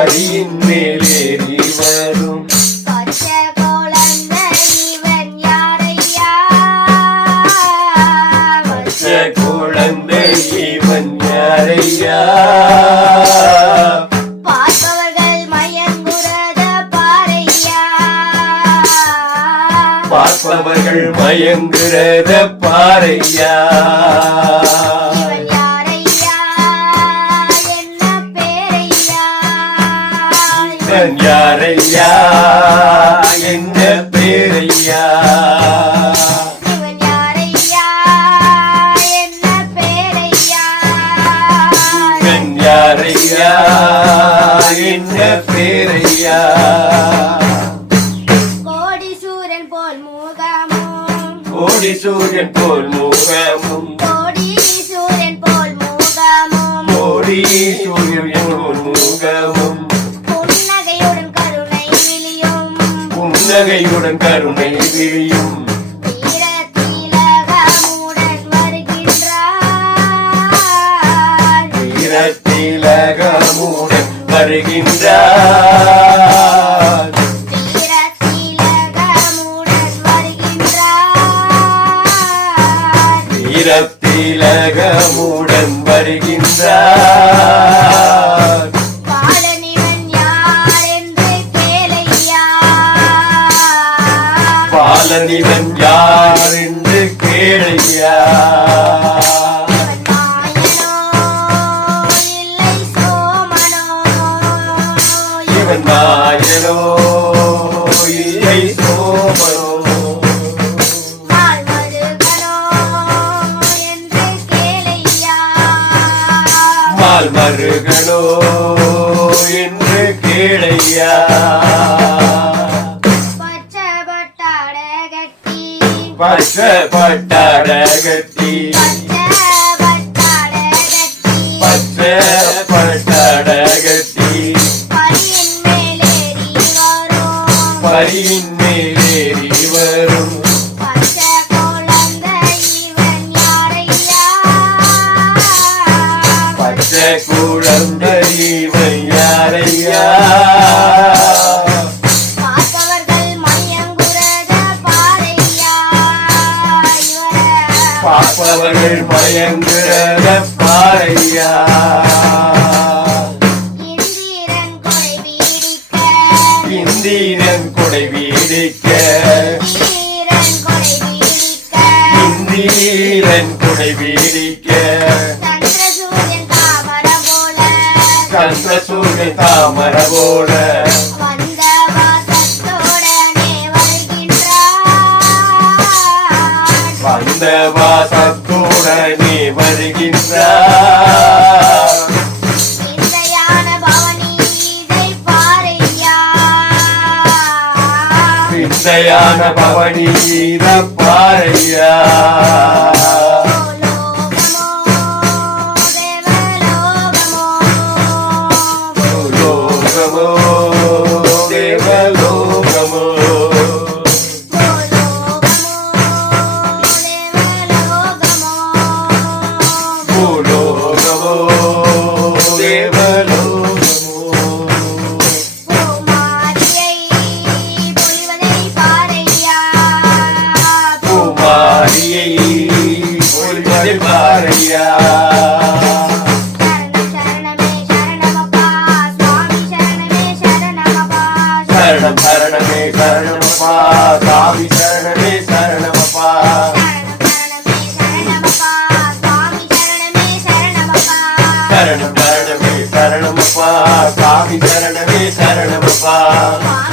படியின் மேலேறி வரும் பச்சை குழந்தை இவன் யாரையா? பச்சை குழந்தை இவன் யாரையா? பார்ப்பவர்கள் மயங்குறத பாரையா. பார்ப்பவர்கள் மயங்குறத பாரையா. இவன் யாரையா? என்ன பேரையா? இவன் யாரையா? என்ன பேரையா? இவன் யாரையா? என்ன பேரையா? இவன் யாரையா? என்ன பேரையா? கோடி சூரன் போல் முகமும் கோடி சூரியன் போல் முகமும் கோடி சூரன் போல் முகமும் கோடி சூரியன் போல் முகமும் புன்னகையுடன் கருணை விழியும் புன்னகையுடன் கருணை விழியும் வீரத்திலகமுடன் வருகின்றார். வீரத்திலகமுடன் வருகின்றார். வீரத்திலகமுடன் வருகின்றார். வீரத்திலகமுடன் வருகின்றார். பாலனிவன் யார் என்று கேளையா. பாலனிவன் யார் என்று கேளையா. இவன் மாயனோ இல்லை சோமனோ. இவன் மாயனோ இல்லை சோமனோ. மால் மருகனோ என்று கேளையா. மால் மருகனோ என்று கேளையா. பச்சை பட்டாட கட்டி பச்சை பட்டாட கட்டி பச்சை பட்டாட கட்டி பச்சை பட்டாட கட்டி பரியின் மேலேறி பரியின் மேலேறி வரும். வரும் பச்சை குழந்தை இவன் யாரையா? பச்சை குழந்தை இவன் யாரையா? பார்த்தவர்கள் மயங்குறத பாரையா. இவரை பார்ப்பவர்கள் மயங்குறத பாரையா. இந்திரன் கொடை வீடிக்க இந்திரன் கொடை வீடிக்க இந்திரன் கொடை வீடிக்க இந்திரன் கொடை வீடிக்க சந்திரசூரியன் தாமரம் போல சந்திரசூரியன் தாமர போல வந்த வாசத்தோடனே வருகின்றார். வந்த வாசத்துடனே வருகின்றார். விந்தையான பவனி இதை பாரையா. விந்தையான பவனி இத பாரையா. லோகமோ தேவலோகமோ. பூலோகமோ தேவலோகமோ. பூமாரியை பொழிவதை பாரையா. பூமாரியை ஒளிவதை பாரையா. சரணம் சரணமே சரணமப்பா சுவாமி சரணமே சரணமப்பா. சரணம் சரணமே சரணமப்பா சாமி சரணமே சரணமப்பா. சுவாமி